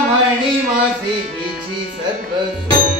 म्हणी माझे हिची सर्व